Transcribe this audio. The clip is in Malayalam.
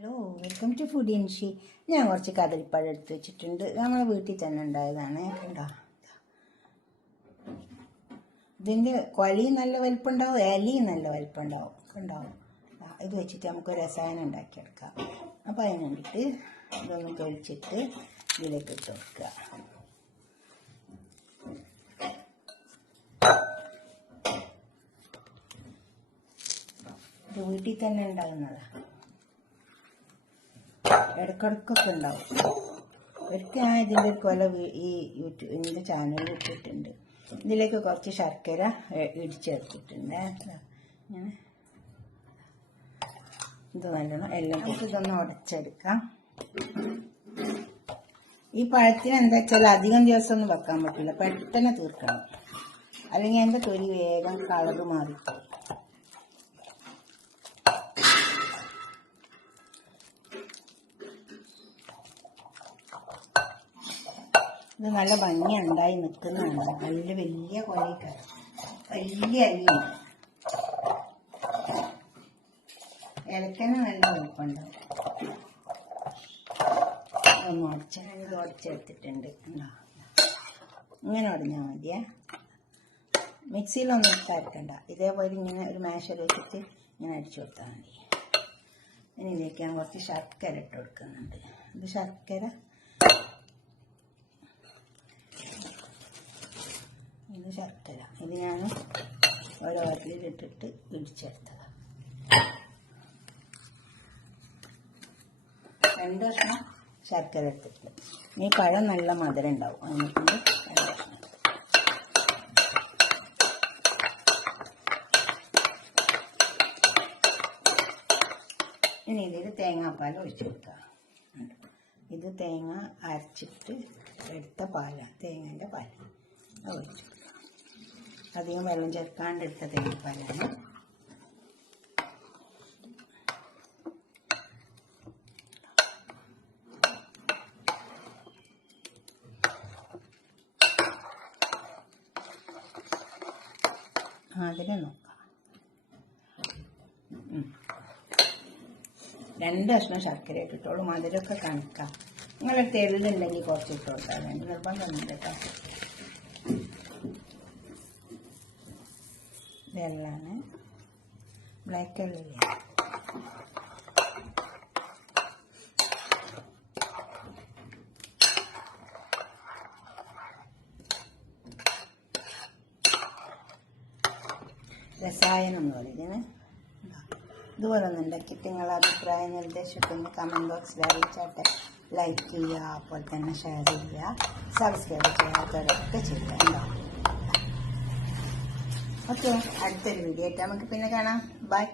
ഹലോ, വെൽക്കം ടു ഫുഡ് ഇൻഷി. ഞാൻ കുറച്ച് കദളിപ്പഴം എടുത്ത് വെച്ചിട്ടുണ്ട്. നമ്മളെ വീട്ടിൽ തന്നെ ഉണ്ടായതാണ്. കണ്ടോ, ഇതിൻ്റെ കൊലയും നല്ല വലിപ്പമുണ്ടാവും, ഇലയും നല്ല വലിപ്പമുണ്ടാവും. ഉണ്ടാവും. ഇത് വെച്ചിട്ട് നമുക്ക് രസായനം ഉണ്ടാക്കിയെടുക്കാം. അപ്പോൾ അതിന് വേണ്ടിയിട്ട് ഇതൊന്ന് കഴിച്ചിട്ട് ഇതിലേക്ക് ഇട്ട് വെക്കുക. ഇത് വീട്ടിൽ തന്നെ ഉണ്ടാകുന്നതാണ്. ഇടക്കിടക്കൊക്കെ ഉണ്ടാവും. ഒരിക്കൽ ഞാൻ ഇതിൻ്റെ ഒരു കൊല ഈ ഇതിൻ്റെ ചാനലിൽ ഇട്ടിട്ടുണ്ട്. ഇതിലേക്ക് കുറച്ച് ശർക്കര ഇടിച്ചെടുത്തിട്ടുണ്ട്. ഇങ്ങനെ ഇത് നല്ലോണം എല്ലാം ഇതൊന്ന് ഉടച്ചെടുക്കാം. ഈ പഴത്തിന് എന്താ വെച്ചാൽ അധികം ദിവസമൊന്നും വെക്കാൻ പറ്റില്ല, പെട്ടെന്ന് തീർക്കണം, അല്ലെങ്കിൽ അതിൻ്റെ തൊലി വേഗം കളറ് മാറിപ്പോകും. ഇത് നല്ല ഭംഗി ഉണ്ടായി നിൽക്കുന്നതാണ്. നല്ല വലിയ കൊലയ്ക്കാണ്, വലിയ അരിയാണ്. ഇലക്കന്നെ നല്ല വലുപ്പമുണ്ടാവും. ഒന്ന് ഇത് ഉടച്ചെടുത്തിട്ടുണ്ട്. ഇങ്ങനെ ഉടഞ്ഞാൽ മതിയേ, മിക്സിയിലൊന്നും ഇട്ടരക്കണ്ട. ഇതേപോലെ ഇങ്ങനെ ഒരു മാഷർ വെച്ചിട്ട് ഇങ്ങനെ അടിച്ചു കൊടുത്താൽ മതി. ഇനി ഇതിലേക്ക് ഞാൻ കുറച്ച് ശർക്കര ഇട്ട് കൊടുക്കുന്നുണ്ട്. ഇത് ശർക്കര, ഇത് ശർക്കര, ഇത് ഞാൻ ഓരോ വരലിലിട്ടിട്ട് ഇടിച്ചെടുത്തതാണ്. 2 കഷ്ണം ശർക്കര എടുത്തിട്ട്. ഈ പഴം നല്ല മധുരം ഉണ്ടാവും, അതിനൊക്കെ 2 കഷ്ണം. ഇനി ഇതിൽ തേങ്ങാപ്പാൽ ഒഴിച്ചു കൊടുക്കുക. ഇത് തേങ്ങ അരച്ചിട്ട് എടുത്ത പാലാണ്, തേങ്ങേൻ്റെ പാൽ ഒഴിച്ചു കൊടുക്കുക. അധികം വെള്ളം ചേർക്കാണ്ട് എടുത്ത തേങ്ങാപ്പാലാണ്. അതിന് നോക്കാം. 2 കഷ്ണം ശർക്കര ഇട്ടിട്ടോളൂ. മധുരമൊക്കെ കണക്കാം. നിങ്ങളുടെ തെളിലുണ്ടെങ്കിൽ കുറച്ച് ഇട്ട് കൊടുത്താൽ വേണ്ടി, നിർബന്ധമൊന്നുമില്ല കേട്ടോ. വെള്ളമാണ്, ബ്ലാക്ക് വെള്ളില്ല. രസായനം എന്ന് പറയുന്നത്. ഇതുപോലെ ഒന്ന് ഉണ്ടാക്കിയിട്ട് നിങ്ങളുടെ അഭിപ്രായ നിർദ്ദേശമൊക്കെ ഒന്ന് കമൻറ്റ് ബോക്സിൽ അറിയിച്ചാട്ടെ. ലൈക്ക് ചെയ്യുക, അപ്പോൾ തന്നെ ഷെയർ ചെയ്യുക, സബ്സ്ക്രൈബ് ചെയ്യാത്തവരൊക്കെ ചെയ്യുക. ഉണ്ടാവും. ഓക്കെ, അടുത്തൊരു വീഡിയോ ആയിട്ട് നമുക്ക് പിന്നെ കാണാം. ബൈ.